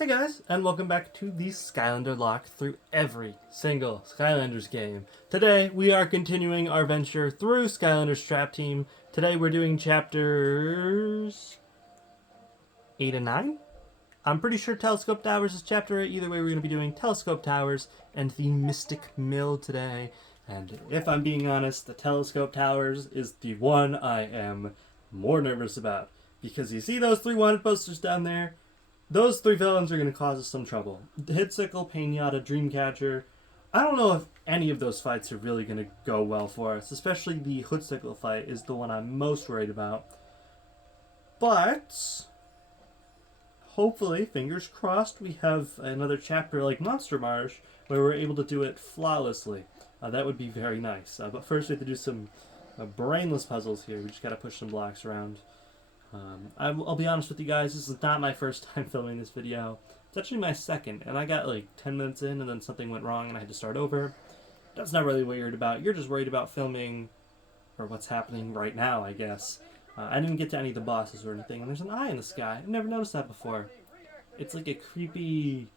Hey guys, and welcome back to the Skylander Locke through every single Skylanders game. Today, we are continuing our venture through Skylanders Trap Team. Today, we're doing chapters 8 and 9? I'm pretty sure Telescope Towers is chapter 8. Either way, we're going to be doing Telescope Towers and the Mystic Mill today. And if I'm being honest, the Telescope Towers is the one I am more nervous about. Because you see those 3 wanted posters down there? Those 3 villains are going to cause us some trouble. Hitsicle, Painata, Dreamcatcher. I don't know if any of those fights are really going to go well for us. Especially the Hitsicle fight is the one I'm most worried about. But hopefully, fingers crossed, we have another chapter like Monster Marsh where we're able to do it flawlessly. That would be very nice. But first we have to do some brainless puzzles here. We just got to push some blocks around. I'll be honest with you guys, this is not my first time filming this video. It's actually my second, and I got like 10 minutes in and then something went wrong and I had to start over. That's not really what you're worried about. You're just worried about filming, or what's happening right now, I guess. I didn't get to any of the bosses or anything, and there's an eye in the sky. I've never noticed that before. It's like a creepy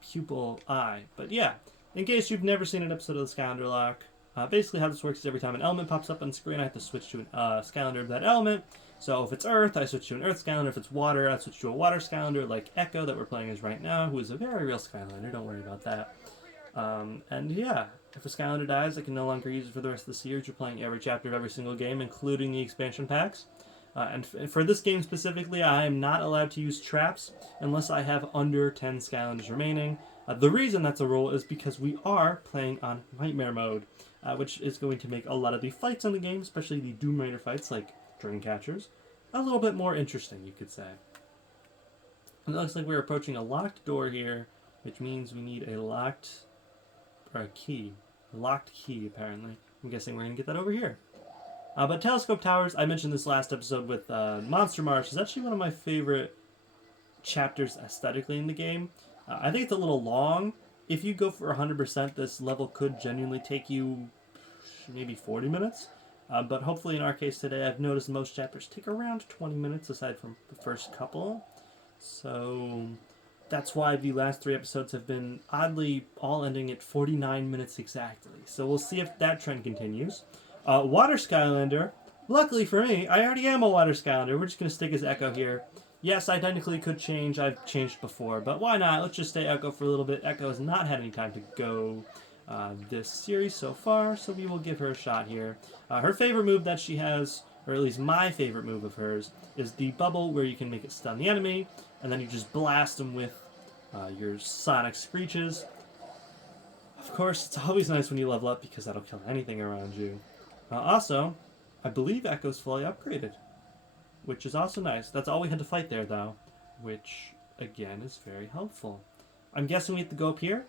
pupil eye. But yeah, in case you've never seen an episode of the Skylander Locke, basically how this works is every time an element pops up on the screen, I have to switch to a Skylander of that element. So if it's Earth, I switch to an Earth Skylander. If it's water, I switch to a water Skylander like Echo that we're playing as right now, who is a very real Skylander. Don't worry about that. And yeah, if a Skylander dies, I can no longer use it for the rest of the series. You're playing every chapter of every single game, including the expansion packs. And for this game specifically, I am not allowed to use traps unless I have under 10 Skylanders remaining. The reason that's a rule is because we are playing on Nightmare mode, which is going to make a lot of the fights in the game, especially the Doom Raider fights like Dreamcatchers, a little bit more interesting, you could say. It looks like we're approaching a locked door here, which means we need a locked key, apparently. I'm guessing we're going to get that over here. But Telescope Towers, I mentioned this last episode with Monster Marsh, is actually one of my favorite chapters aesthetically in the game. I think it's a little long. If you go for 100%, this level could genuinely take you maybe 40 minutes. But hopefully in our case today, I've noticed most chapters take around 20 minutes aside from the first couple. So that's why the last 3 episodes have been oddly all ending at 49 minutes exactly. So we'll see if that trend continues. Water Skylander. Luckily for me, I already am a Water Skylander. We're just going to stick as Echo here. Yes, I technically could change. I've changed before. But why not? Let's just stay Echo for a little bit. Echo has not had any time to go this series so far, so we will give her a shot here. Her favorite move that she has, or at least my favorite move of hers, is the bubble where you can make it stun the enemy, and then you just blast them with your sonic screeches. Of course, it's always nice when you level up because that'll kill anything around you. Also, I believe Echo's fully upgraded, which is also nice. That's all we had to fight there, though, which, again, is very helpful. I'm guessing we have to go up here?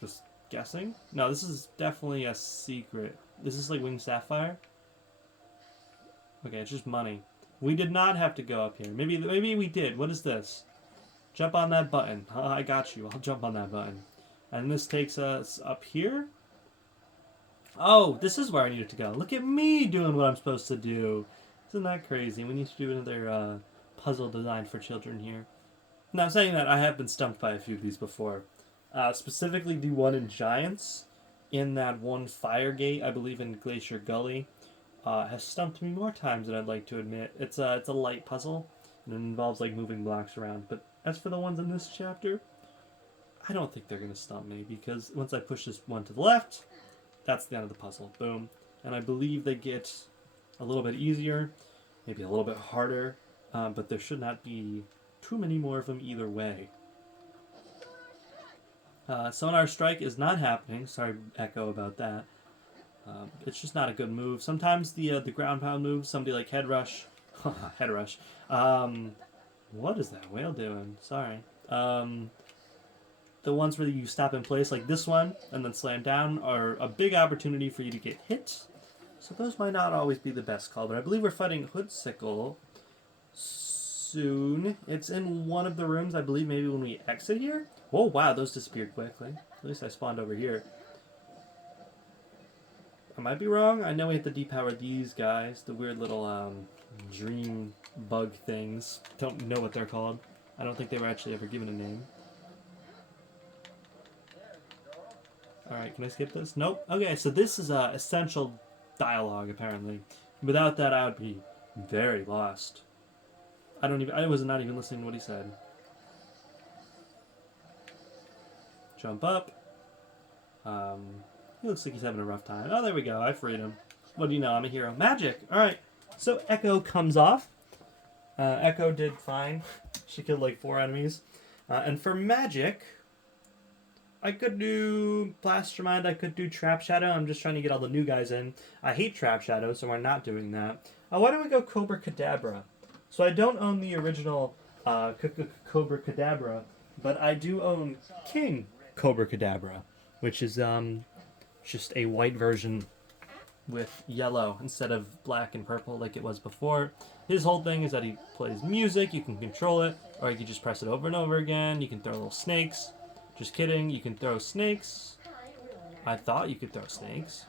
Just guessing? No, this is definitely a secret. Is this like Winged Sapphire? Okay, it's just money. We did not have to go up here. Maybe we did. What is this? Jump on that button. I got you. I'll jump on that button. And this takes us up here? Oh, this is where I needed to go. Look at me doing what I'm supposed to do. Isn't that crazy? We need to do another puzzle designed for children here. Now, saying that, I have been stumped by a few of these before. Specifically the one in Giants, in that one fire gate, I believe in Glacier Gully, has stumped me more times than I'd like to admit. It's a light puzzle, and it involves like moving blocks around. But as for the ones in this chapter, I don't think they're going to stump me, because once I push this one to the left, that's the end of the puzzle. Boom. And I believe they get a little bit easier, maybe a little bit harder, but there should not be too many more of them either way. Sonar Strike is not happening. Sorry, Echo, about that. It's just not a good move. Sometimes the ground pound moves, somebody like Head Rush. Head Rush. What is that whale doing? Sorry. The ones where you stop in place, like this one, and then slam down, are a big opportunity for you to get hit. So those might not always be the best call, but I believe we're fighting Hitsicle soon. It's in one of the rooms, I believe, maybe when we exit here. Oh, wow, those disappeared quickly. At least I spawned over here. I might be wrong. I know we have to depower these guys, the weird little dream bug things. Don't know what they're called. I don't think they were actually ever given a name. Alright, can I skip this? Nope. Okay, so this is essential dialogue, apparently. Without that, I would be very lost. I was not even listening to what he said. Jump up. He looks like he's having a rough time. Oh, there we go. I freed him. What do you know? I'm a hero. Magic! Alright, so Echo comes off. Echo did fine. She killed like 4 enemies. And for magic, I could do Blastermind, I could do Trap Shadow. I'm just trying to get all the new guys in. I hate Trap Shadow, so we're not doing that. Why don't we go Cobra Kadabra? So I don't own the original Cobra Kadabra, but I do own King Cobra Kadabra, which is just a white version with yellow instead of black and purple like it was before. His whole thing is that he plays music, you can control it, or you can just press it over and over again. You can throw little snakes. Just kidding, you can throw snakes. I thought you could throw snakes.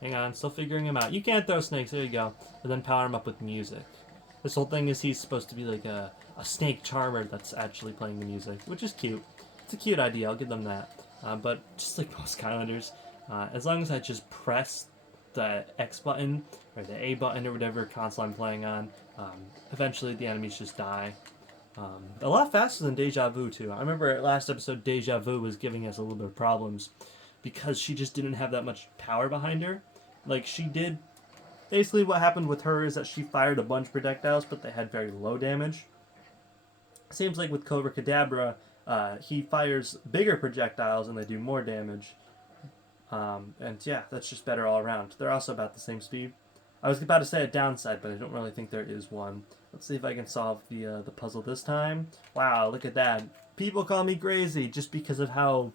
Hang on, still figuring him out. You can't throw snakes, there you go. And then power him up with music. This whole thing is he's supposed to be like a snake charmer that's actually playing the music, which is cute. It's a cute idea, I'll give them that. But just like most Skylanders, as long as I just press the X button, or the A button, or whatever console I'm playing on, eventually the enemies just die. A lot faster than Deja Vu, too. I remember last episode, Deja Vu was giving us a little bit of problems because she just didn't have that much power behind her. Like, she did... Basically, what happened with her is that she fired a bunch of projectiles, but they had very low damage. Seems like with Cobra Kadabra, he fires bigger projectiles and they do more damage. And yeah, that's just better all around. They're also about the same speed. I was about to say a downside, but I don't really think there is one. Let's see if I can solve the puzzle this time. Wow, look at that. People call me crazy just because of how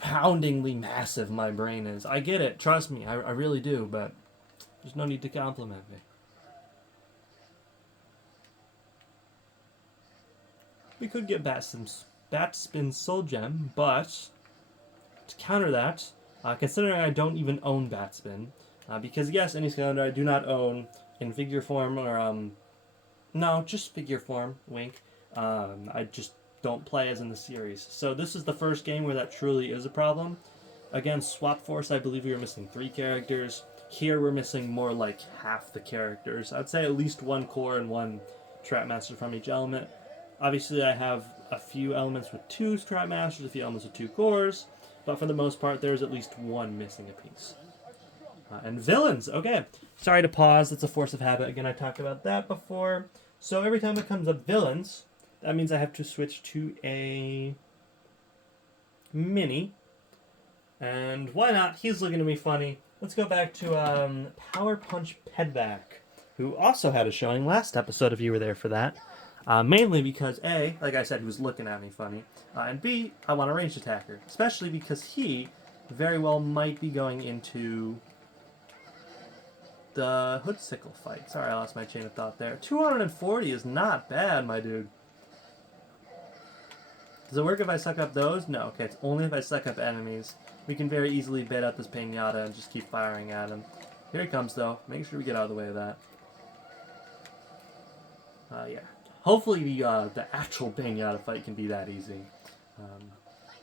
poundingly massive my brain is. I get it, trust me, I really do, but there's no need to compliment me. We could get Batspin Soul Gem, but to counter that, considering I don't even own Batspin, because yes, any Skylander I do not own in figure form or no, just figure form, wink. I just don't play as in the series. So this is the first game where that truly is a problem. Again, Swap Force, I believe we were missing 3 characters. Here we're missing more like half the characters. I'd say at least 1 core and 1 Trap Master from each element. Obviously I have a few elements with 2 Trap Masters, a few elements with 2 cores, but for the most part there's at least 1 missing a piece. And villains, okay. Sorry to pause, it's a force of habit. Again, I talked about that before. So every time it comes up villains, that means I have to switch to a mini. And why not? He's looking at me funny. Let's go back to Power Punch Pedvac, who also had a showing last episode if you were there for that. Mainly because A, like I said, he was looking at me funny. And B, I want a ranged attacker. Especially because he very well might be going into the Hoodsickle fight. Sorry, I lost my chain of thought there. 240 is not bad, my dude. Does it work if I suck up those? No. Okay, it's only if I suck up enemies. We can very easily bait out this Pinata and just keep firing at him. Here he comes, though. Make sure we get out of the way of that. Yeah. Hopefully the actual Pinata fight can be that easy.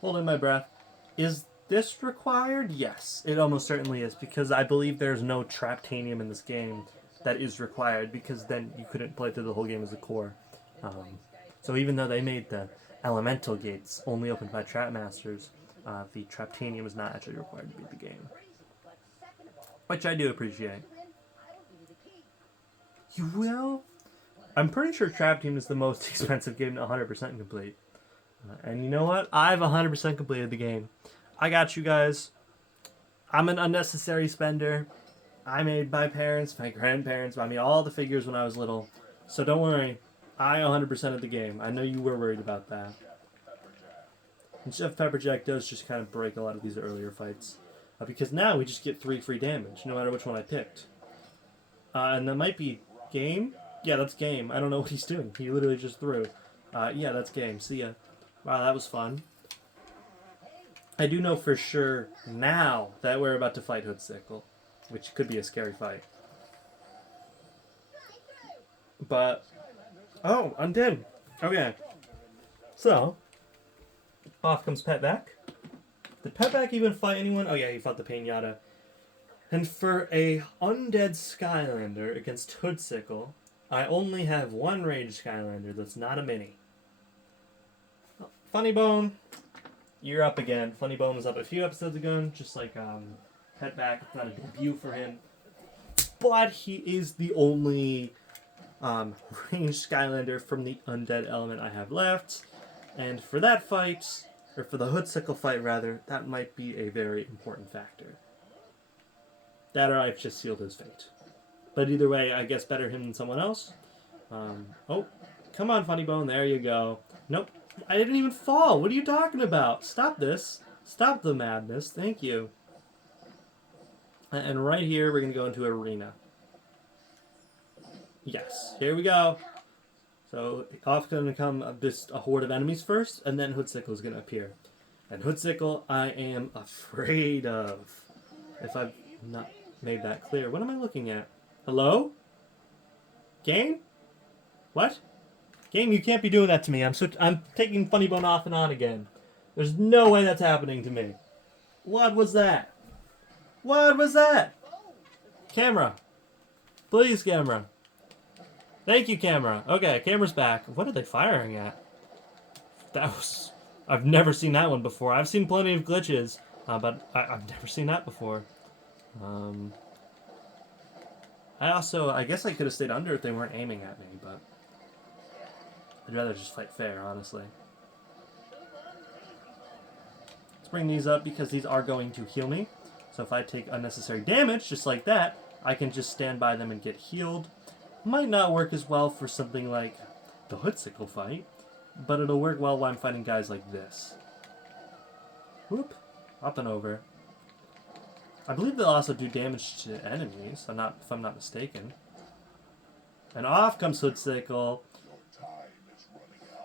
Holding my breath. Is this required? Yes, it almost certainly is, because I believe there's no Traptanium in this game that is required, because then you couldn't play through the whole game as a core. So even though they made the elemental gates only opened by Trap Masters, the Traptanium is not actually required to beat the game. Which I do appreciate. You will? I'm pretty sure Trap Team is the most expensive game to 100% complete. And you know what? I've 100% completed the game. I got you guys. I'm an unnecessary spender. I made my parents, my grandparents, I mean all the figures when I was little. So don't worry. I 100% of the game. I know you were worried about that. And Chef Pepperjack does just kind of break a lot of these earlier fights. Because now we just get 3 free damage, no matter which one I picked. And that might be game? Yeah, that's game. I don't know what he's doing. He literally just threw. Yeah, that's game. See ya. Wow, that was fun. I do know for sure now that we're about to fight Hoodsickle, which could be a scary fight. But... oh, undead. Okay. So, off comes Petback. Did Petback even fight anyone? Oh yeah, he fought the Pinata. And for a undead Skylander against Hoodsickle, I only have one ranged Skylander that's not a mini. Funny Bone, you're up again. Funny Bone was up a few episodes ago, just like Petback. It's not a debut for him. But he is the only ranged Skylander from the undead element I have left. And for that fight, or for the Hoodsickle fight rather, that might be a very important factor. That or I've just sealed his fate. But either way, I guess better him than someone else. Oh, come on, Funny Bone, there you go. Nope, I didn't even fall. What are you talking about? Stop this. Stop the madness. Thank you. And right here, we're going to go into Arena. Yes, here we go. So, off going to come just a horde of enemies first, and then Hoodsickle is going to appear. And Hoodsickle, I am afraid of. If I've not made that clear. What am I looking at? Hello? Game? What? Game, you can't be doing that to me. I'm taking Funny Bone off and on again. There's no way that's happening to me. What was that? What was that? Camera. Please, camera. Thank you, camera. Okay, camera's back. What are they firing at? That was... I've never seen that one before. I've seen plenty of glitches, but I've never seen that before. I guess I could have stayed under if they weren't aiming at me, but I'd rather just fight fair, honestly. Let's bring these up because these are going to heal me. So if I take unnecessary damage, just like that, I can just stand by them and get healed. Might not work as well for something like the Hoodsickle fight, but it'll work well while I'm fighting guys like this. Whoop. Up and over. I believe they'll also do damage to enemies, if I'm not mistaken. And off comes Hoodsickle.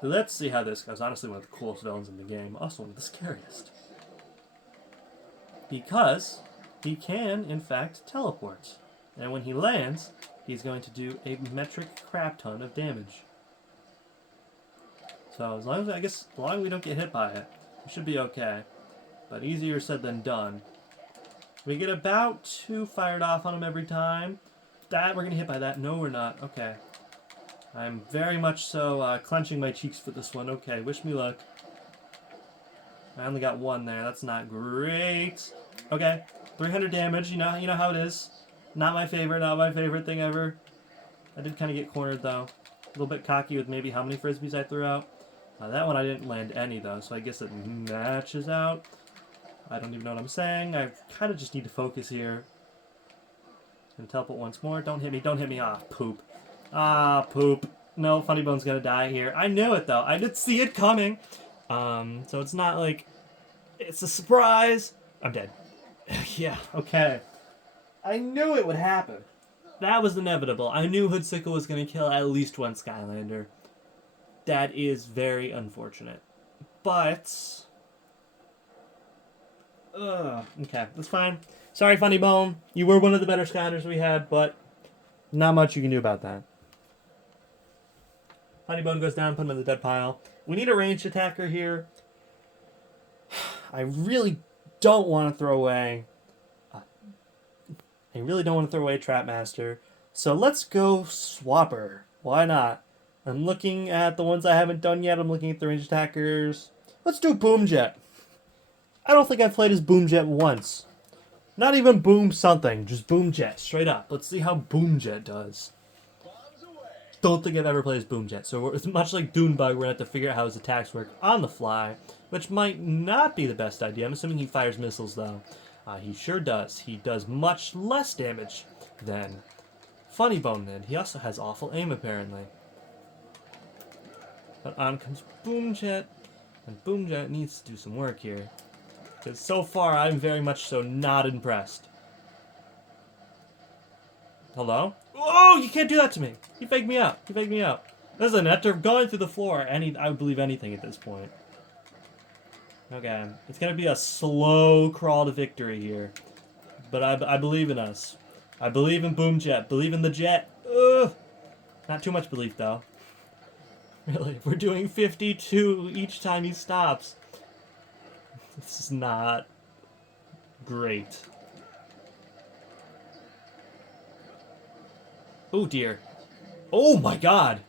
Let's see how this goes. Honestly, one of the coolest villains in the game. Also one of the scariest. Because he can, in fact, teleport. And when he lands, he's going to do a metric crap ton of damage. So as long as we don't get hit by it, we should be okay. But easier said than done. We get about 2 fired off on him every time. We're going to hit by that. No, we're not. Okay. I'm very much so clenching my cheeks for this one. Okay, wish me luck. I only got 1 there. That's not great. Okay, 300 damage. You know how it is. Not my favorite thing ever. I did kind of get cornered, though. A little bit cocky with maybe how many frisbees I threw out. That one I didn't land any, though, so I guess it matches out. I don't even know what I'm saying. I kind of just need to focus here. And teleport once more. Don't hit me. Don't hit me. Ah, poop. Ah, poop. No, Funny Bone's gonna die here. I knew it, though. I did see it coming. So it's not like... It's a surprise. I'm dead. Yeah, okay. I knew it would happen. That was inevitable. I knew Hoodsickle was gonna kill at least one Skylander. That is very unfortunate. But... okay, that's fine. Sorry, Funny Bone. You were one of the better Skylanders we had, but not much you can do about that. Funny Bone goes down, put him in the dead pile. We need a ranged attacker here. I really don't want to throw away... I really don't want to throw away Trapmaster. So let's go Swapper. Why not? I'm looking at the ones I haven't done yet. I'm looking at the ranged attackers. Let's do Boomjet. I don't think I've played as Boomjet once. Not even Boom something, just Boomjet, straight up. Let's see how Boomjet does. Don't think I've ever played as Boomjet, so it's much like Dunebug, we're going to have to figure out how his attacks work on the fly, which might not be the best idea. I'm assuming he fires missiles, though. He sure does. He does much less damage than Funny Bone did. He also has awful aim, apparently. But on comes Boomjet, and Boomjet needs to do some work here. Because so far, I'm very much so not impressed. Hello? Oh, you can't do that to me! He faked me out. He faked me out. Listen, after going through the floor, I would believe anything at this point. Okay, it's gonna be a slow crawl to victory here. But I believe in us. I believe in Boomjet. Believe in the jet. Ugh! Not too much belief, though. Really, if we're doing 52 each time he stops, this is not great. Oh dear. Oh my god!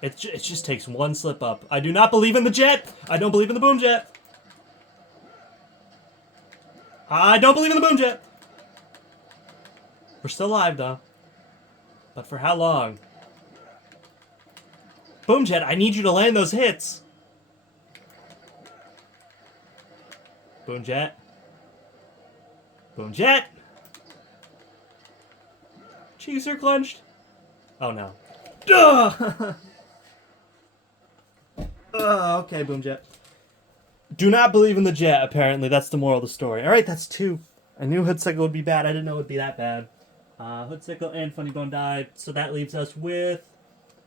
It just takes one slip up. I do not believe in the jet! I don't believe in the boom jet! I don't believe in the boom jet! We're still alive though. But for how long? Boom jet, I need you to land those hits! Boom jet. Boom jet! Cheeks are clenched. Oh no. Duh! Okay, boom jet. Do not believe in the jet, apparently. That's the moral of the story. Alright, that's 2. I knew Hoodsickle would be bad. I didn't know it would be that bad. Hoodsickle and Funny Bone died, so that leaves us with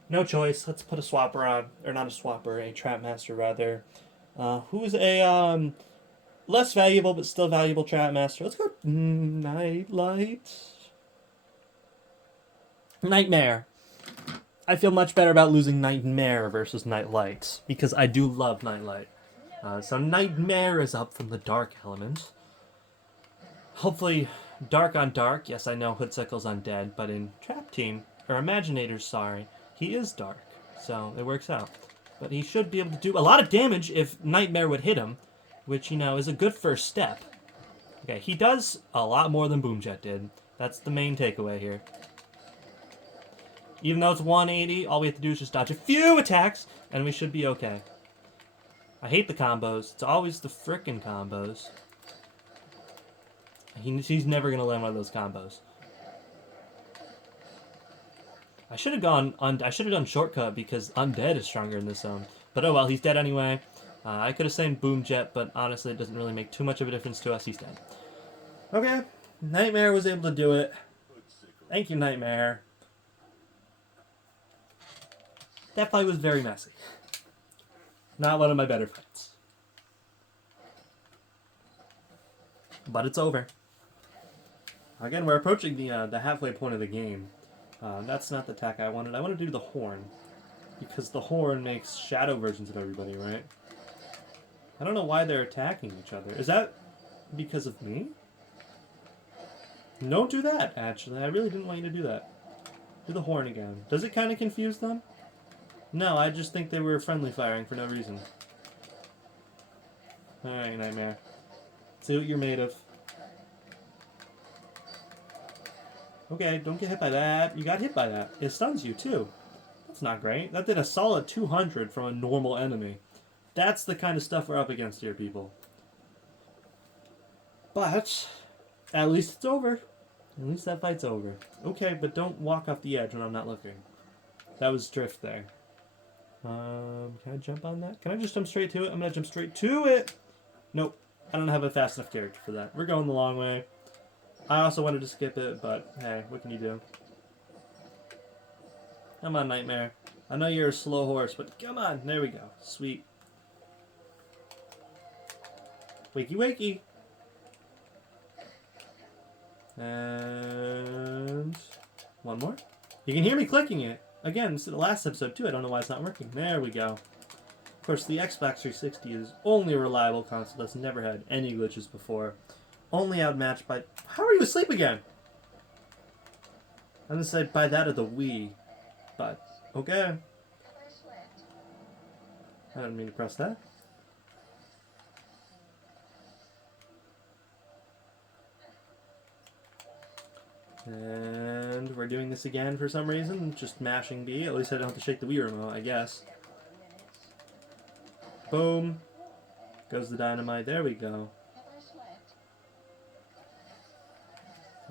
no choice. Let's put a swapper on. Or not a swapper, a Trap Master, rather. Who's a, less valuable, but still valuable Trap Master? Let's go Nightlight. Nightmare. I feel much better about losing Nightmare versus Nightlight, because I do love Nightlight. So Nightmare is up from the Dark element. Hopefully, Dark on Dark. Yes, I know Hoodsickle's undead, but in Trap Team, or Imaginator's, sorry, he is Dark. So it works out. But he should be able to do a lot of damage if Nightmare would hit him, which, you know, is a good first step. Okay, he does a lot more than Boomjet did. That's the main takeaway here. Even though it's 180, all we have to do is just dodge a few attacks, and we should be okay. I hate the combos. It's always the frickin' combos. He's never going to land one of those combos. I should have done shortcut because Undead is stronger in this zone. But oh well, he's dead anyway. I could have said Boom Jet, but honestly it doesn't really make too much of a difference to us. He's dead. Okay. Nightmare was able to do it. Thank you, Nightmare. That fight was very messy. Not one of my better fights. But it's over. Again, we're approaching the halfway point of the game. That's not the attack I wanted. I want to do the horn. Because the horn makes shadow versions of everybody, right? I don't know why they're attacking each other. Is that because of me? Don't do that, actually. I really didn't want you to do that. Do the horn again. Does it kind of confuse them? No, I just think they were friendly firing for no reason. Alright, Nightmare. See what you're made of. Okay, don't get hit by that. You got hit by that. It stuns you, too. That's not great. That did a solid 200 from a normal enemy. That's the kind of stuff we're up against here, people. But, at least it's over. At least that fight's over. Okay, but don't walk off the edge when I'm not looking. That was drift there. Can I jump on that? Can I just jump straight to it? I'm going to jump straight to it. Nope. I don't have a fast enough character for that. We're going the long way. I also wanted to skip it, but hey, what can you do? Come on, Nightmare. I know you're a slow horse, but come on. There we go. Sweet. Wakey, wakey. And one more. You can hear me clicking it. Again, this is the last episode, too. I don't know why it's not working. There we go. Of course, the Xbox 360 is only a reliable console that's never had any glitches before. Only outmatched by... How are you asleep again? I'm going to say by that of the Wii. But, okay. I didn't mean to press that. And we're doing this again for some reason. Just mashing B. At least I don't have to shake the Wii remote, I guess. Boom. Goes the dynamite. There we go.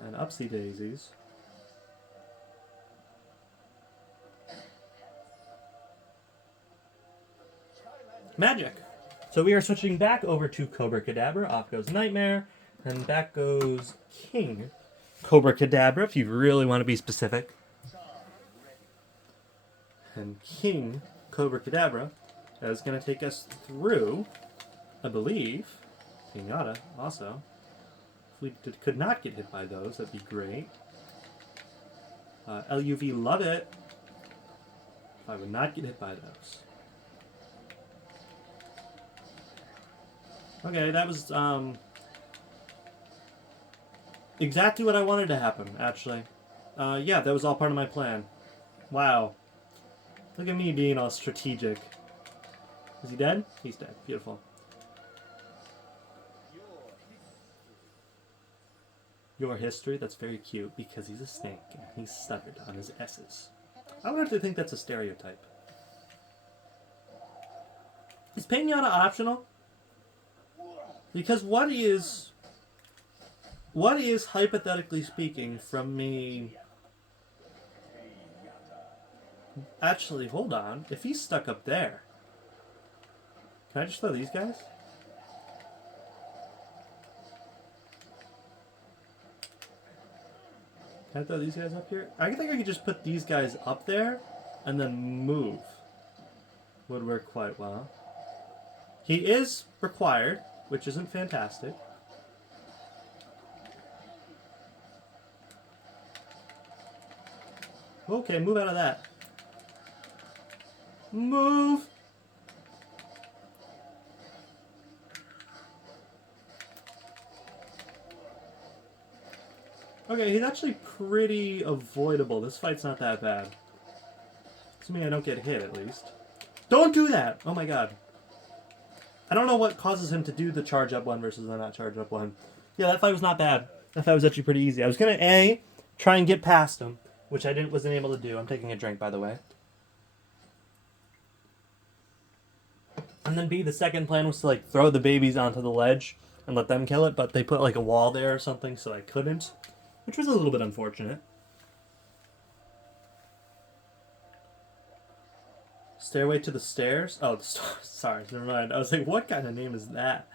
And upsy daisies. Magic! So we are switching back over to Cobra Kadabra. Off goes Nightmare. And back goes King Cobra Kadabra, if you really want to be specific. And King Cobra Kadabra is going to take us through, I believe, Pinata also. If we could not get hit by those, that'd be great. LUV, love it. If I would not get hit by those. Okay, that was exactly what I wanted to happen, actually. Yeah, that was all part of my plan. Wow. Look at me being all strategic. Is he dead? He's dead. Beautiful. Your history? That's very cute because he's a snake and he's stuttered on his S's. I would have to think that's a stereotype. Is Pinata optional? Because what is hypothetically speaking from me... Actually, hold on. If he's stuck up there... Can I just throw these guys? Can I throw these guys up here? I think I could just put these guys up there and then move. Would work quite well. He is required, which isn't fantastic. Okay, move out of that. Move! Okay, he's actually pretty avoidable. This fight's not that bad. Assuming I don't get hit, at least. Don't do that! Oh my god. I don't know what causes him to do the charge up one versus the not charge up one. Yeah, that fight was not bad. That fight was actually pretty easy. I was gonna A, try and get past him, which I wasn't able to do. I'm taking a drink, by the way. And then B, the second plan was to like throw the babies onto the ledge and let them kill it, but they put like a wall there or something, so I couldn't, which was a little bit unfortunate. Stairway to the Stairs? Oh, sorry, never mind. I was like, what kind of name is that?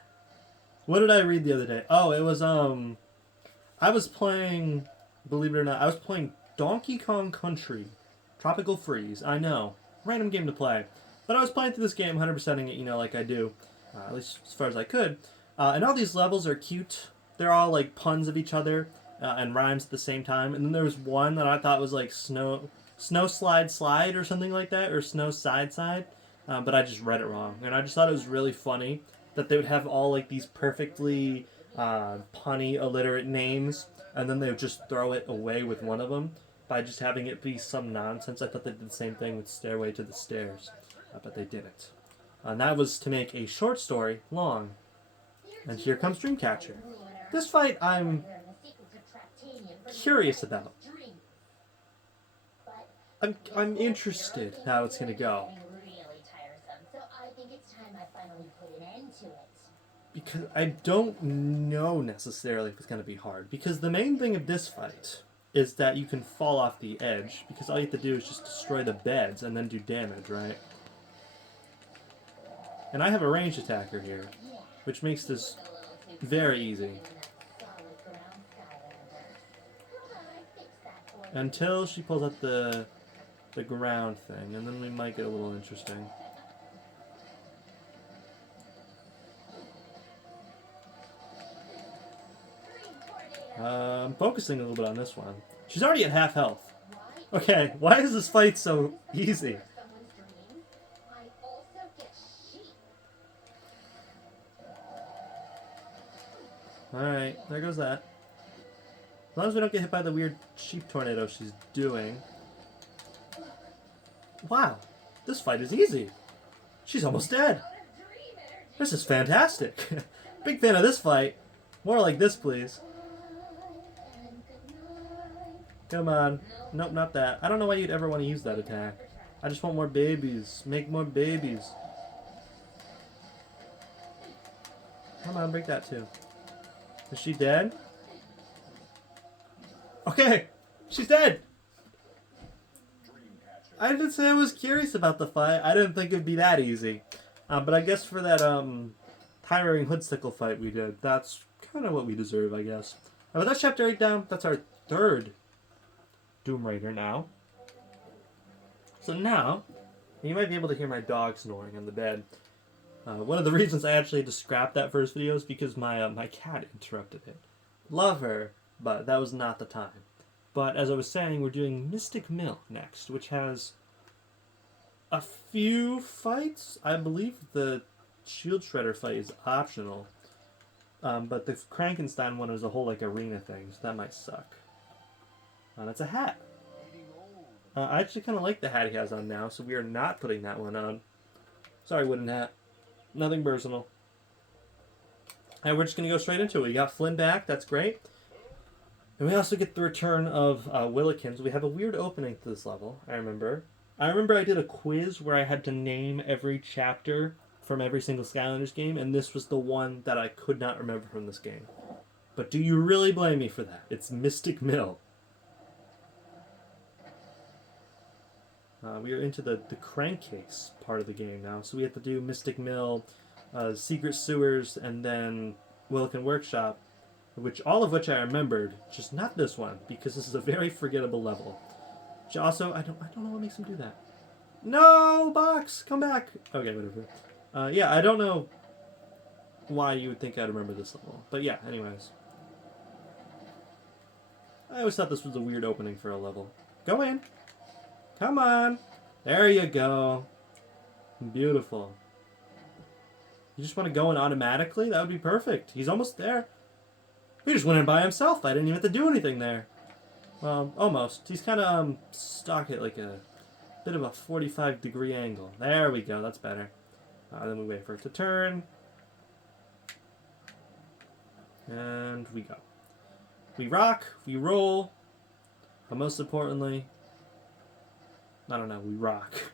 What did I read the other day? Oh, it was, I was playing, believe it or not, I was playing Donkey Kong Country. Tropical Freeze, I know. Random game to play. But I was playing through this game, 100%ing it, you know, like I do. At least as far as I could. And all these levels are cute. They're all, like, puns of each other and rhymes at the same time. And then there was one that I thought was, like, Snow Slide or something like that, or Snow Side. But I just read it wrong. And I just thought it was really funny that they would have all, like, these perfectly punny, illiterate names, and then they would just throw it away with one of them by just having it be some nonsense. I thought they did the same thing with Stairway to the Stairs, but they didn't. And that was to make a short story long. And here comes Dreamcatcher. This fight I'm curious about. I'm interested how it's going to go. Because I don't know necessarily if it's going to be hard. Because the main thing of this fight is that you can fall off the edge. Because all you have to do is just destroy the beds and then do damage, right? And I have a ranged attacker here, which makes this very easy. Until she pulls out the ground thing, and then we might get a little interesting. I'm focusing a little bit on this one. She's already at half health. Okay, why is this fight so easy? Alright, there goes that. As long as we don't get hit by the weird sheep tornado she's doing. Wow, this fight is easy. She's almost dead. This is fantastic. Big fan of this fight. More like this, please. Come on. Nope, not that. I don't know why you'd ever want to use that attack. I just want more babies. Make more babies. Come on, break that too. Is she dead? Okay, she's dead. I did say I was curious about the fight. I didn't think it'd be that easy. But I guess for that tiring hoodstickle fight we did, that's kind of what we deserve, I guess. But that's chapter 8 down. That's our third Doom Raider now. So now, you might be able to hear my dog snoring on the bed. One of the reasons I actually had to scrap that first video is because my cat interrupted it. Love her, but that was not the time. But as I was saying, we're doing Mystic Mill next, which has a few fights. I believe the Shield Shredder fight is optional. But the Frankenstein one was a whole like arena thing, so that might suck. That's a hat. I actually kind of like the hat he has on now, so we are not putting that one on. Sorry, wooden hat. Nothing personal. And we're just going to go straight into it. We got Flynn back, that's great. And we also get the return of Willikins. We have a weird opening to this level, I remember. I did a quiz where I had to name every chapter from every single Skylanders game, and this was the one that I could not remember from this game. But do you really blame me for that? It's Mystic Mill. We are into the crankcase part of the game now, so we have to do Mystic Mill, Secret Sewers, and then Willikin Workshop, all of which I remembered, just not this one, because this is a very forgettable level. Which also, I don't know what makes him do that. No, box, come back. Okay, whatever. Yeah, I don't know why you would think I'd remember this level, but yeah, anyways. I always thought this was a weird opening for a level. Go in. Come on. There you go. Beautiful. You just want to go in automatically? That would be perfect. He's almost there. He just went in by himself. I didn't even have to do anything there. Well, almost. He's kind of stuck at like a bit of a 45-degree angle. There we go. That's better. Then we wait for it to turn. And we go. We rock. We roll. But most importantly, I don't know, we rock.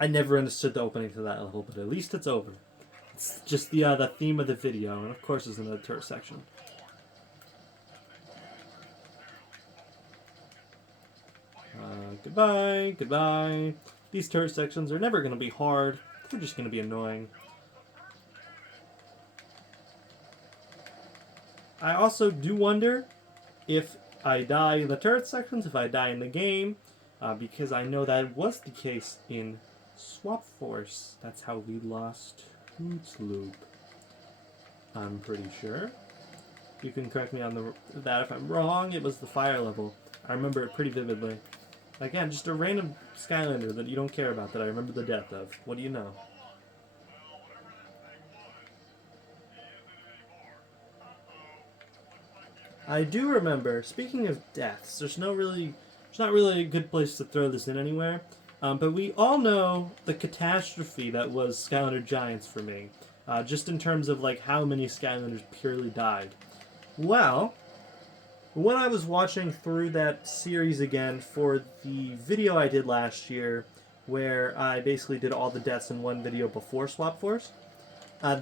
I never understood the opening to that level, but at least it's over. It's just the theme of the video, and of course there's another turret section. Goodbye, goodbye. These turret sections are never going to be hard. They're just going to be annoying. I also do wonder if I die in the turret sections, if I die in the game, because I know that was the case in Swap Force. That's how we lost Hoots Loop. I'm pretty sure. You can correct me on that if I'm wrong. It was the fire level. I remember it pretty vividly. Again, just a random Skylander that you don't care about that I remember the death of. What do you know? I do remember, speaking of deaths, there's not really a good place to throw this in anywhere, but we all know the catastrophe that was Skylander Giants for me, just in terms of like how many Skylanders purely died. Well, when I was watching through that series again for the video I did last year, where I basically did all the deaths in one video before Swap Force,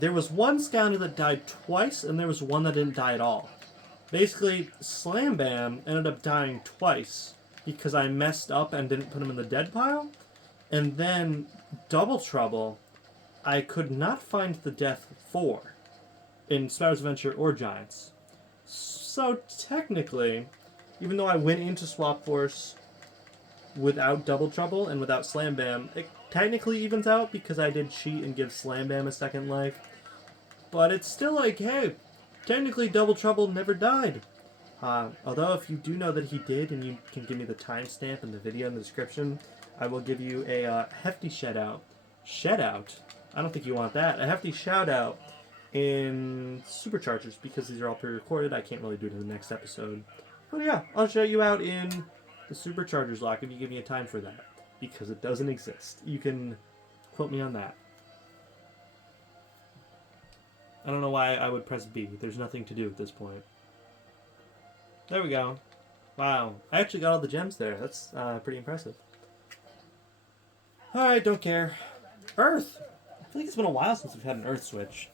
there was one Skylander that died twice, and there was one that didn't die at all. Basically, Slam Bam ended up dying twice because I messed up and didn't put him in the dead pile. And then Double Trouble, I could not find the death for in Spyro's Adventure or Giants. So technically, even though I went into Swap Force without Double Trouble and without Slam Bam, it technically evens out because I did cheat and give Slam Bam a second life. But it's still like, hey, technically Double Trouble never died. Although if you do know that he did, and you can give me the timestamp in the video in the description, I will give you a hefty shout-out. Shout-out? I don't think you want that. A hefty shout-out in Superchargers, because these are all pre-recorded. I can't really do it in the next episode. But yeah, I'll shout you out in the Superchargers Locke if you give me a time for that, because it doesn't exist. You can quote me on that. I don't know why I would press B. There's nothing to do at this point. There we go. Wow. I actually got all the gems there. That's pretty impressive. Alright, don't care. Earth! I feel like it's been a while since we've had an Earth switch.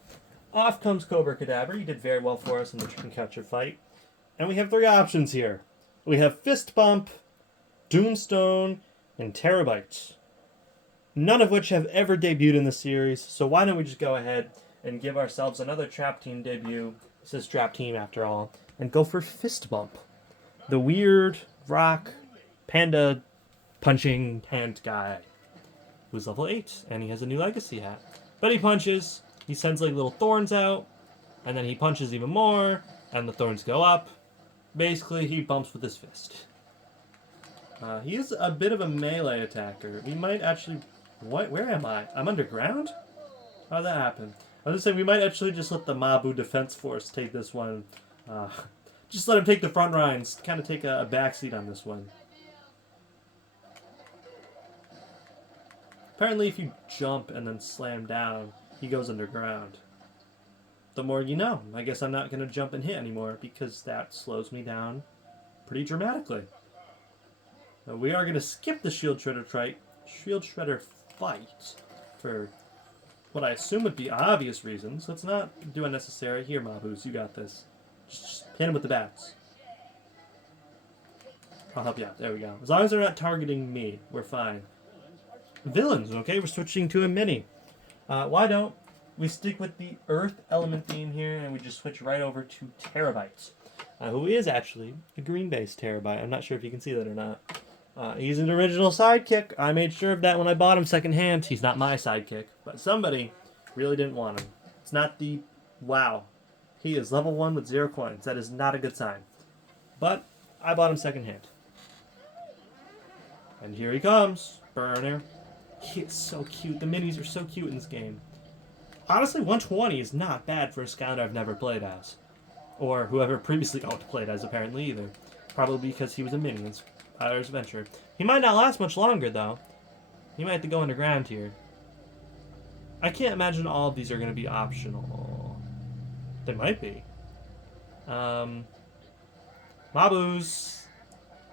Off comes Cobra Cadaver. You did very well for us in the Chicken Catcher fight. And we have 3 options here. We have Fist Bump, Doomstone, and Terabyte. None of which have ever debuted in the series, so why don't we just go ahead and give ourselves another Trap Team debut. This is Trap Team after all. And go for Fist Bump. The weird rock panda punching hand guy. Who's level 8. And he has a new legacy hat. But he punches. He sends like little thorns out. And then he punches even more. And the thorns go up. Basically, he bumps with his fist. He is a bit of a melee attacker. We might actually... What? Where am I? I'm underground? How did that happen? I was going to say, we might actually just let the Mabu Defense Force take this one. Just let him take the front lines. Kind of take a backseat on this one. Apparently, if you jump and then slam down, he goes underground. The more you know. I guess I'm not going to jump and hit anymore because that slows me down pretty dramatically. Now, we are going to skip the Shield Shredder fight for what I assume would be obvious reasons. Let's not do unnecessary. Here, Mabus, you got this. Just hit him with the bats. I'll help you out. There we go. As long as they're not targeting me, we're fine. Villains, okay? We're switching to a mini. Why don't we stick with the Earth element theme here and we just switch right over to Terabyte, who is actually a green-based Terabyte. I'm not sure if you can see that or not. He's an original sidekick. I made sure of that when I bought him secondhand. He's not my sidekick, but somebody really didn't want him. It's not the... Wow. He is level 1 with 0 coins. That is not a good sign. But I bought him secondhand. And here he comes. Burner. He is so cute. The minis are so cute in this game. Honestly, 120 is not bad for a Skylander I've never played as. Or whoever previously played as, apparently, either. Probably because he was a mini in Skylanders Adventure. He might not last much longer, though. He might have to go underground here. I can't imagine all of these are going to be optional. They might be. Mabus.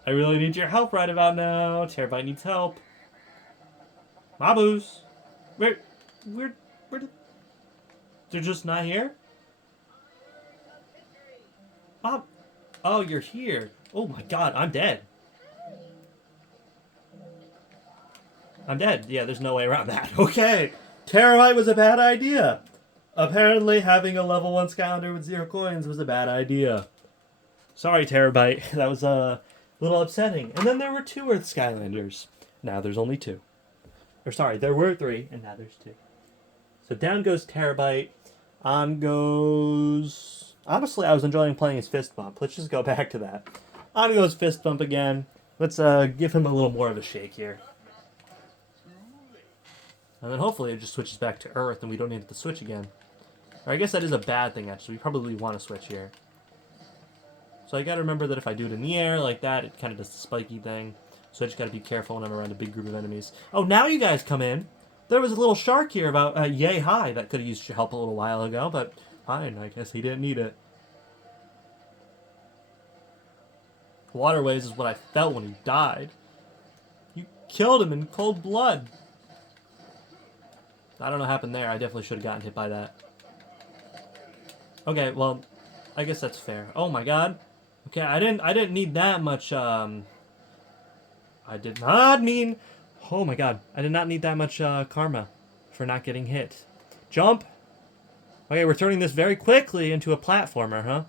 I really need your help right about now. Terabyte needs help. Mabus. Where did... They're just not here? Mob... Oh, you're here. Oh my god, I'm dead. I'm dead. Yeah, there's no way around that. Okay. Terabyte was a bad idea. Apparently, having a level 1 Skylander with 0 coins was a bad idea. Sorry, Terabyte. That was a little upsetting. And then there were 2 Earth Skylanders. Now there's only 2. Or sorry, there were 3, and now there's 2. So down goes Terabyte. On goes... Honestly, I was enjoying playing his Fist Bump. Let's just go back to that. On goes Fist Bump again. Let's give him a little more of a shake here. And then hopefully it just switches back to Earth and we don't need to switch again. Or I guess that is a bad thing, actually. We probably want to switch here. So I gotta remember that if I do it in the air like that, it kind of does the spiky thing. So I just gotta be careful when I'm around a big group of enemies. Oh, now you guys come in. There was a little shark here about yay high that could have used your help a little while ago, but fine, I guess he didn't need it. Waterways is what I felt when he died. You killed him in cold blood. I don't know what happened there. I definitely should have gotten hit by that. Okay, well, I guess that's fair. Oh my god. Okay, I didn't need that much, I did not mean... Oh my god. I did not need that much, karma for not getting hit. Jump! Okay, we're turning this very quickly into a platformer, huh?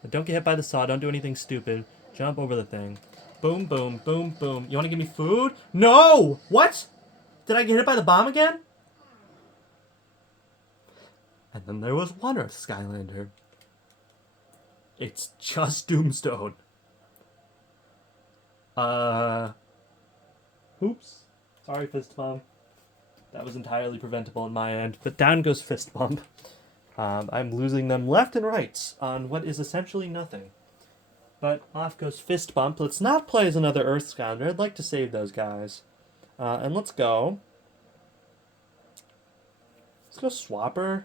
But don't get hit by the saw. Don't do anything stupid. Jump over the thing. Boom, boom, boom, boom. You want to give me food? No! What? Did I get hit by the bomb again? And then there was one Earth Skylander. It's just Doomstone. Oops. Sorry, Fist Bump. That was entirely preventable on my end. But down goes Fist Bump. I'm losing them left and right on what is essentially nothing. But off goes Fist Bump. Let's not play as another Earth Skylander. I'd like to save those guys. And let's go. Let's go Swapper.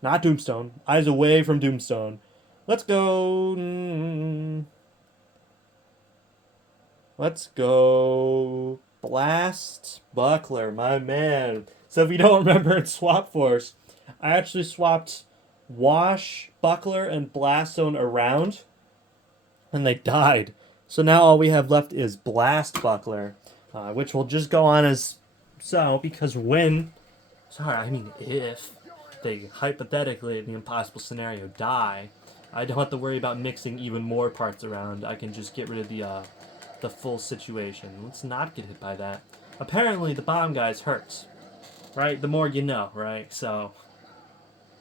Not Doomstone. Eyes away from Doomstone. Let's go... Let's go... Blast Buckler, my man. So if you don't remember in Swap Force, I actually swapped Wash, Buckler, and Blast Zone around, and they died. So now all we have left is Blast Buckler, which will just go on as so, because when... Sorry, I mean if they hypothetically, in the impossible scenario, die, I don't have to worry about mixing even more parts around. I can just get rid of the full situation. Let's not get hit by that. Apparently, the bomb guys hurts. Right? The more you know, right? So,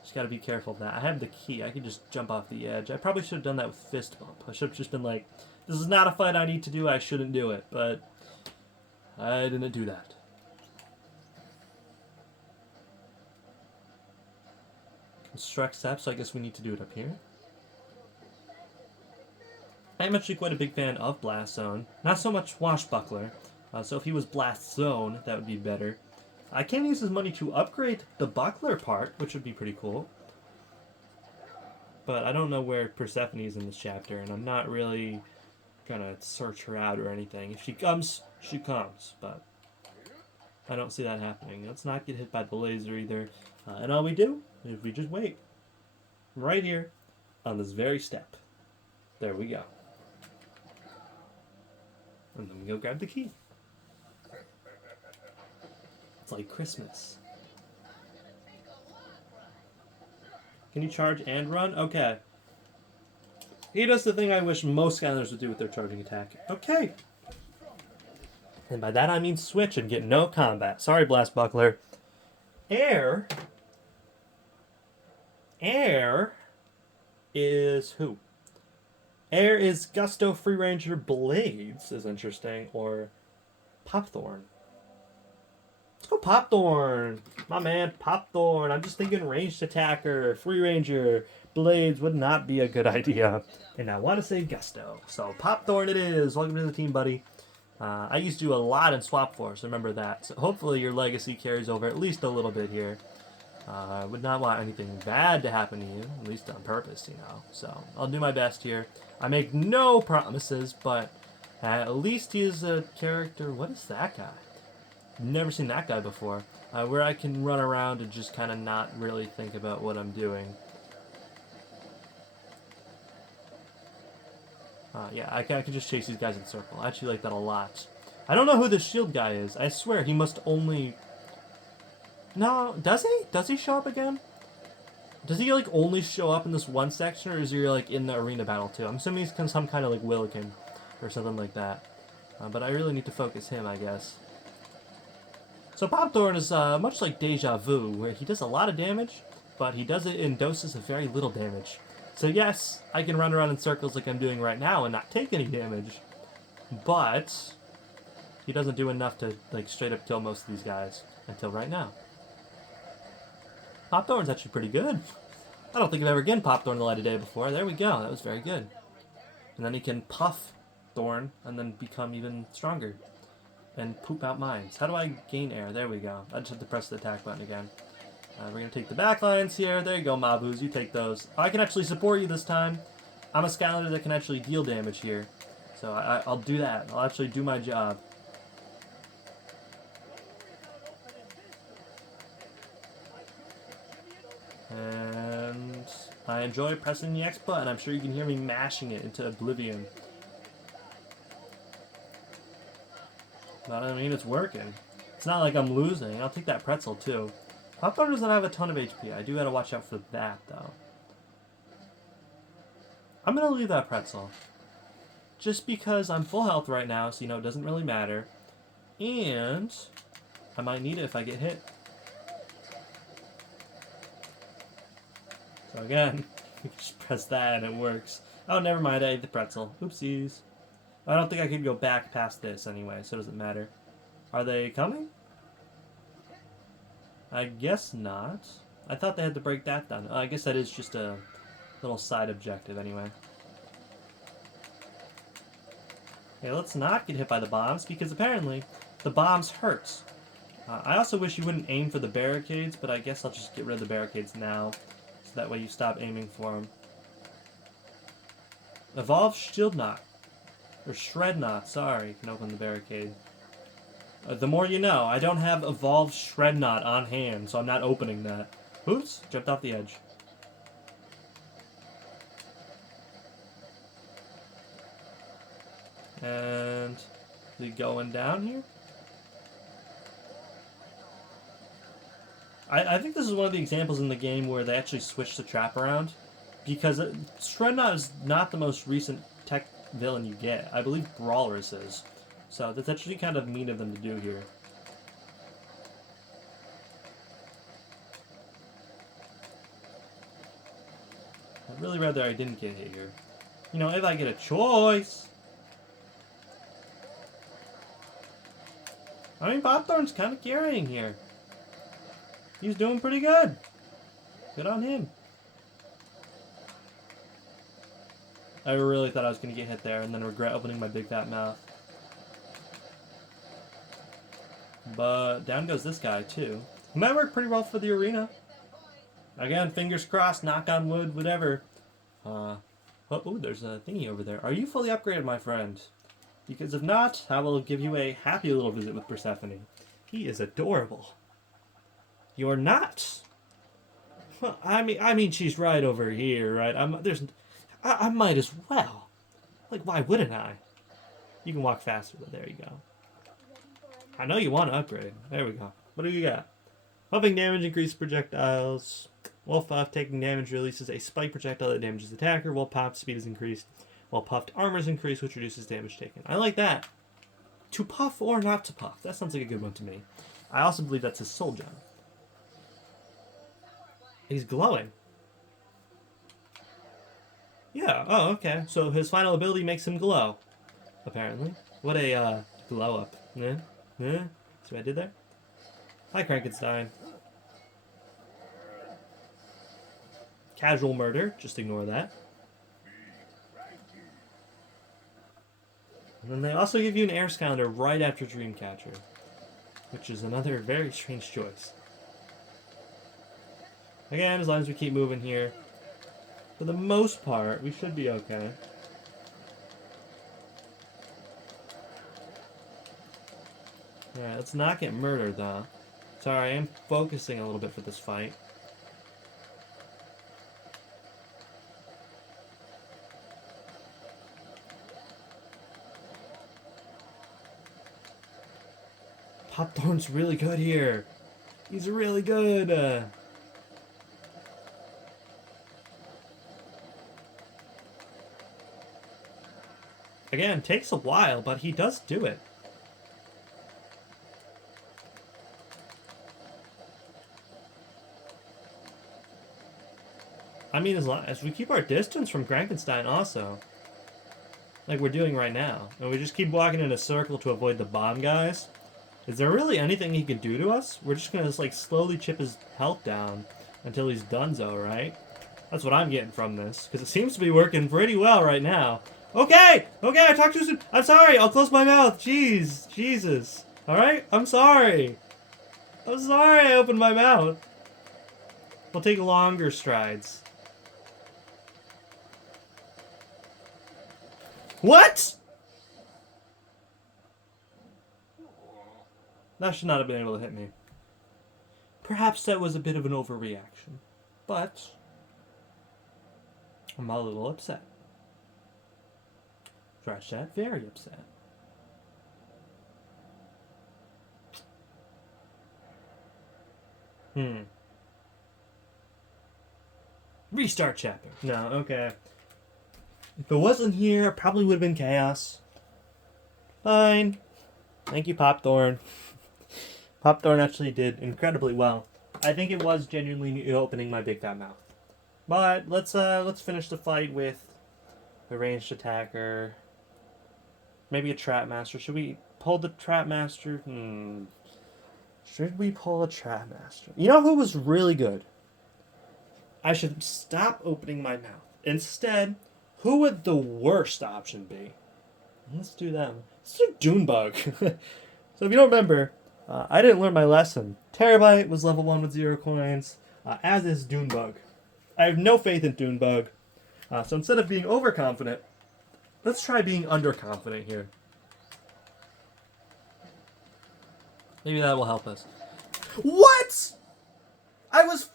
just gotta be careful of that. I have the key. I can just jump off the edge. I probably should have done that with Fist Bump. I should have just been like, This is not a fight I need to do. I shouldn't do it, but I didn't do that. Construct steps, so I guess we need to do it up here. I'm actually quite a big fan of Blast Zone. Not so much Swashbuckler. So if he was Blast Zone, that would be better. I can use his money to upgrade the Buckler part, which would be pretty cool. But I don't know where Persephone is in this chapter, and I'm not really gonna search her out or anything. If she comes, she comes, but I don't see that happening. Let's not get hit by the laser either. And all we do is we just wait. Right here, on this very step. There we go. And then we go grab the key. It's like Christmas. Can you charge and run? Okay. He does the thing I wish most Skylanders would do with their charging attack. Okay. And by that I mean switch and get no combat. Sorry, Blast Buckler. Air is who? Air is Gusto Free Ranger Blades is interesting, or Popthorn. Let's go Popthorn. My man, Popthorn. I'm just thinking ranged attacker, Free Ranger, Blades would not be a good idea. And I want to say Gusto. So Popthorn it is. Welcome to the team, buddy. I used to do a lot in Swap Force, remember that. So hopefully your legacy carries over at least a little bit here. I would not want anything bad to happen to you, at least on purpose, you know. So I'll do my best here. I make no promises, but at least he is a character. What is that guy? Never seen that guy before. Where I can run around and just kind of not really think about what I'm doing. Yeah, I can just chase these guys in circle. I actually like that a lot. I don't know who the shield guy is. I swear he must only... No, does he? Does he show up again? Does he like only show up in this one section, or is he like in the arena battle too? I'm assuming he's some kind of like Willikin or something like that. But I really need to focus him, I guess. So Popthorn is much like Deja Vu, where he does a lot of damage, but he does it in doses of very little damage. So yes, I can run around in circles like I'm doing right now and not take any damage, but he doesn't do enough to like straight up kill most of these guys until right now. Popthorn's actually pretty good. I don't think I've ever gotten Popthorn in the light of day before. There we go. That was very good. And then he can puff Thorn and then become even stronger and poop out mines. How do I gain air? There we go. I just have to press the attack button again. We're going to take the back lines here. There you go, Mabus. You take those. I can actually support you this time. I'm a Skylander that can actually deal damage here. So I'll do that. I'll actually do my job. And I enjoy pressing the X button. I'm sure you can hear me mashing it into oblivion. But I mean, it's working. It's not like I'm losing. I'll take that pretzel too. Popthorn doesn't have a ton of HP. I do gotta watch out for that though. I'm gonna leave that pretzel. Just because I'm full health right now, so you know it doesn't really matter. And I might need it if I get hit. So again, you just press that and it works. Oh, never mind, I ate the pretzel. Oopsies. I don't think I could go back past this anyway, so it doesn't matter. Are they coming? I guess not. I thought they had to break that down. I guess that is just a little side objective anyway. Okay, let's not get hit by the bombs, because apparently the bombs hurt. I also wish you wouldn't aim for the barricades, but I guess I'll just get rid of the barricades now. That way you stop aiming for them. Evolve Shield Knot. Or Shred Knot, sorry. You can open the barricade. The more you know. I don't have Evolve Shred Knot on hand, so I'm not opening that. Oops, jumped off the edge. And we going down here? I think this is one of the examples in the game where they actually switched the trap around. Because Shredknot is not the most recent tech villain you get. I believe Brawlers is. So that's actually kind of mean of them to do here. I'd really rather I didn't get hit here. You know, if I get a choice, I mean, Popthorn's kind of carrying here. He's doing pretty good. Good on him. I really thought I was going to get hit there and then regret opening my big fat mouth. But down goes this guy, too. He might work pretty well for the arena. Again, fingers crossed, knock on wood, whatever. Oh, there's a thingy over there. Are you fully upgraded, my friend? Because if not, I will give you a happy little visit with Persephone. He is adorable. You're not. Well, I mean, she's right over here, right? I might as well. Like, why wouldn't I? You can walk faster, but there you go. I know you want to upgrade. There we go. What do you got? Puffing damage increases projectiles. While Puff taking damage releases a spike projectile that damages the attacker, while Puffed speed is increased. While Puffed armor is increased, which reduces damage taken. I like that. To puff or not to puff. That sounds like a good one to me. I also believe that's his soul gem. He's glowing. Yeah, oh, okay. So his final ability makes him glow, apparently. What a glow up. Yeah? Yeah? See what I did there? Hi, Frankenstein. Casual murder, just ignore that. And then they also give you an Air Skylander right after Dreamcatcher, which is another very strange choice. Again, as long as we keep moving here, for the most part, we should be okay. Alright, let's not get murdered, though. Sorry, I am focusing a little bit for this fight. Popthorn's really good here. He's really good. Again, takes a while, but he does do it. I mean, as we keep our distance from Frankenstein also. Like we're doing right now. And we just keep walking in a circle to avoid the bomb guys. Is there really anything he can do to us? We're just gonna like slowly chip his health down until he's donezo, right? That's what I'm getting from this. Because it seems to be working pretty well right now. Okay! Okay, I talked too soon. I'm sorry, I'll close my mouth. Jeez. Jesus. Alright? I'm sorry. I'm sorry I opened my mouth. We'll take longer strides. What?! That should not have been able to hit me. Perhaps that was a bit of an overreaction. But I'm a little upset. Trash that, very upset. Restart chapter. No, okay. If it wasn't here, it probably would have been chaos. Fine. Thank you, Popthorn. Popthorn actually did incredibly well. I think it was genuinely opening my big fat mouth. But let's finish the fight with a ranged attacker. Maybe a Trap Master. Should we pull the Trap Master? Should we pull a Trap Master? You know who was really good? I should stop opening my mouth. Instead, who would the worst option be? Let's do them. Let's do Dunebug. So if you don't remember, I didn't learn my lesson. Terabyte was level 1 with 0 coins, as is Dunebug. I have no faith in Dunebug. So instead of being overconfident, let's try being underconfident here. Maybe that will help us. What?! I was...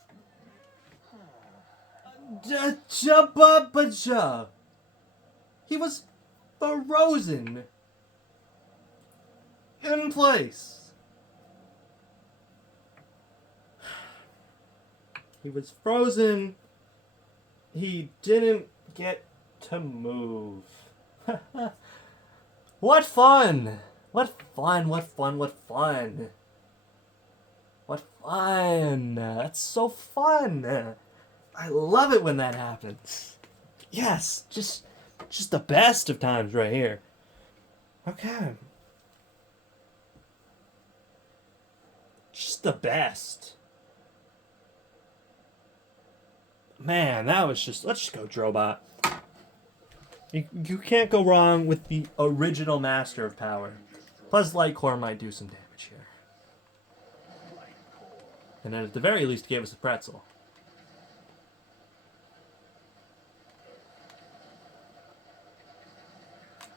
He was frozen in place. He was frozen. He didn't get to move. What fun! What fun, what fun, what fun. What fun. That's so fun. I love it when that happens. Yes, just the best of times right here. Okay. just the best. Man, that was just... Let's just go Drobot. You can't go wrong with the original Master of Power. Plus, Light Core might do some damage here. And then at the very least, gave us a pretzel.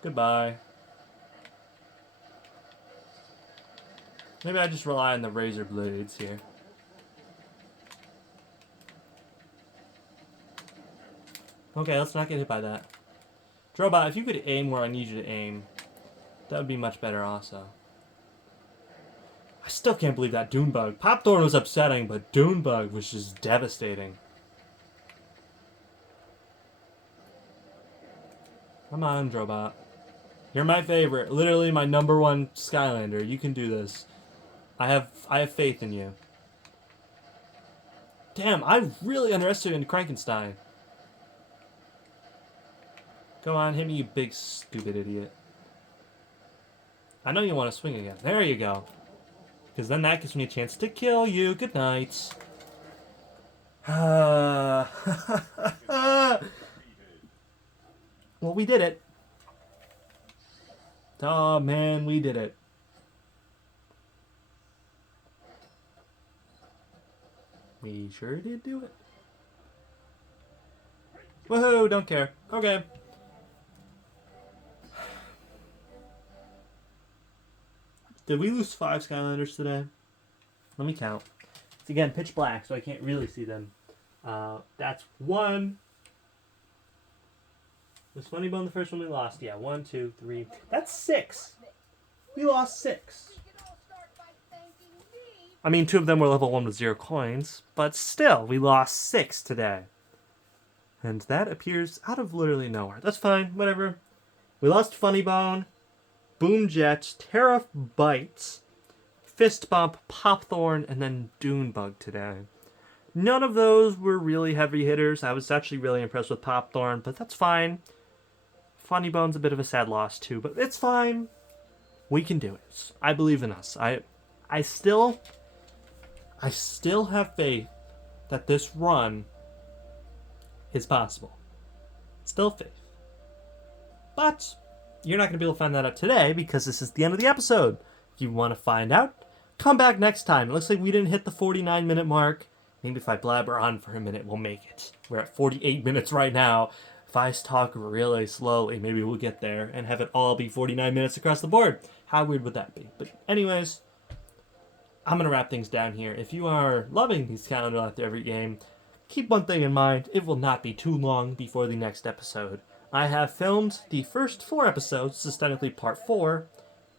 Goodbye. Maybe I just rely on the razor blades here. Okay, let's not get hit by that. Drobot, if you could aim where I need you to aim, that would be much better also. I still can't believe that Dune Bug. Popthorn was upsetting, but Dune Bug was just devastating. Come on, Drobot. You're my favorite. Literally my #1 Skylander. You can do this. I have faith in you. Damn, I really underestimated Frankenstein. Go on, hit me, you big stupid idiot. I know you want to swing again. There you go. Because then that gives me a chance to kill you. Good night. Well, we did it. Oh, man, we did it. We sure did do it. Woohoo, don't care. Okay. Did we lose 5 Skylanders today? Let me count. It's again pitch black, so I can't really see them. That's 1. Was Funny Bone the first one we lost? Yeah, 1, 2, 3. That's 6. We lost 6. I mean, 2 of them were level 1 with 0 coins, but still, we lost 6 today. And that appears out of literally nowhere. That's fine, whatever. We lost Funny Bone, Boom Jet, Terra Bites, Fist Bump, Popthorn, and then Dune Bug today. None of those were really heavy hitters. I was actually really impressed with Popthorn, but that's fine. Funny Bone's a bit of a sad loss too, but it's fine. We can do it. I believe in us. I still have faith that this run is possible. Still faith. But you're not going to be able to find that out today because this is the end of the episode. If you want to find out, come back next time. It looks like we didn't hit the 49-minute mark. Maybe if I blabber on for a minute, we'll make it. We're at 48 minutes right now. If I talk really slowly, maybe we'll get there and have it all be 49 minutes across the board. How weird would that be? But anyways, I'm going to wrap things down here. If you are loving these Skylanders After Every Game, keep one thing in mind. It will not be too long before the next episode. I have filmed the first 4 episodes, this is technically part 4,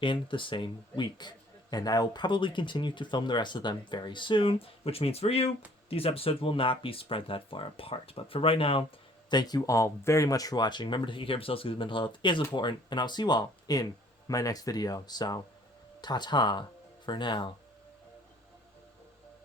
in the same week. And I will probably continue to film the rest of them very soon, which means for you, these episodes will not be spread that far apart. But for right now, thank you all very much for watching. Remember to take care of yourselves because mental health is important, and I'll see you all in my next video. So, ta-ta for now.